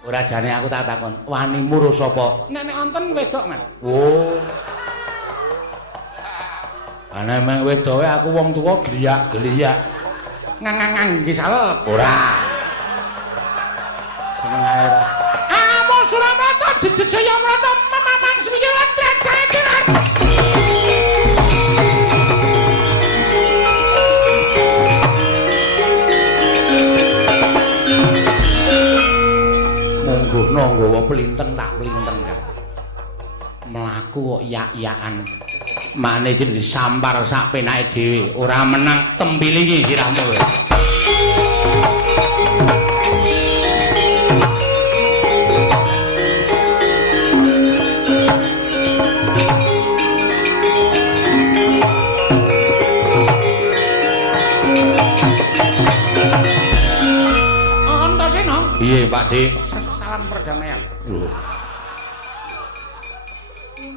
Ora jane aku tak takon, wani muru sapa? Nek wonten wedok, Mas. Oh. Ana emang wedoke aku wong tuwa gliyak-gliyak. Ngang-ngang nggih salep. Ora. Seneng ae ra. Amo Suramarta jejaya mrata mamang swiwi trajae. Mungguhna nggawa plinteng tak plinteng kan. Mlaku kok yak-yakan. Mane jenenge sampar sak penake dhewe, ora menang tempilingi sirahmu. Antasena. Piye, Pakde? Salam perdamaian.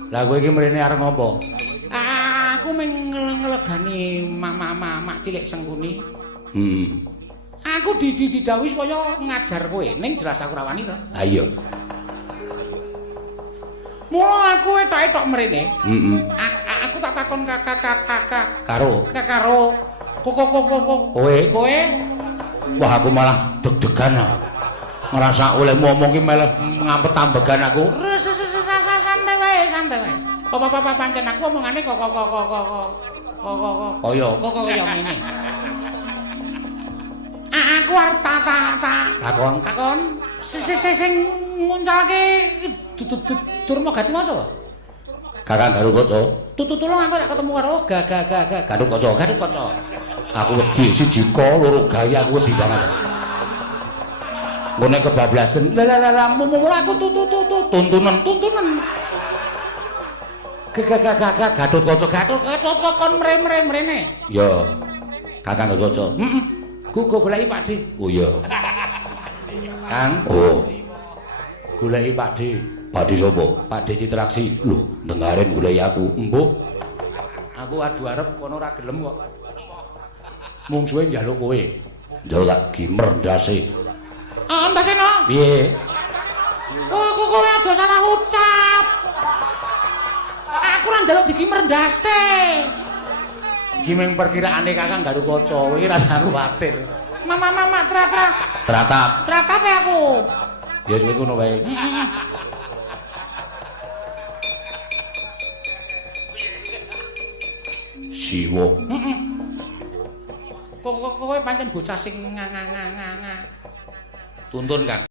Lah kowe iki mrene arep ngopo? Aku nglegani mak cilik Sengkuni. Aku didhawuhi supaya ngajar kowe, ning jelas aku ra wani to. Ha iya. Mula aku tok mrene. Aku tak takon kakak Karo kowe. Wah aku malah deg-degan aku. Ngerasa oleh ngomong ki malah ngampet tambegan aku. Santai wae. Papa pancen aku omongane kok kaya ngene. Aku arep takon. Sing nguncalke Durma Gatiwasa. Kakang Garukaca. Tulung aku nek ketemu karo Garukaca. Aku wedi siji ka loro gawe aku wedi banget. Ngene kebablasan. Lah mula aku tuntunan. Gatotkaca kon mrene. Ya. Kakang Garukaca. Ku goleki Pakde. Oh iya. Kang. Oh. Goleki Pakde. Pakde sapa? Pakde Citraksi. Lho, dengaren goleki aku. Mbok. Aku adu arep kono ora gelem kok. Mungsuhe njaluk kowe. Njaluk tak gimer ndase. Antasena. Piye? Kowe aja salah ucap. Aku ora njaluk digimer ndase. Gimeng perkiraane Kakang Garukaca, kowe ora usah kuwatir. Mama Tratap. Tratape aku. Ya wis ngono wae. Siwa. Kowe pancen bocah sing nganga. Tuntun, Kang.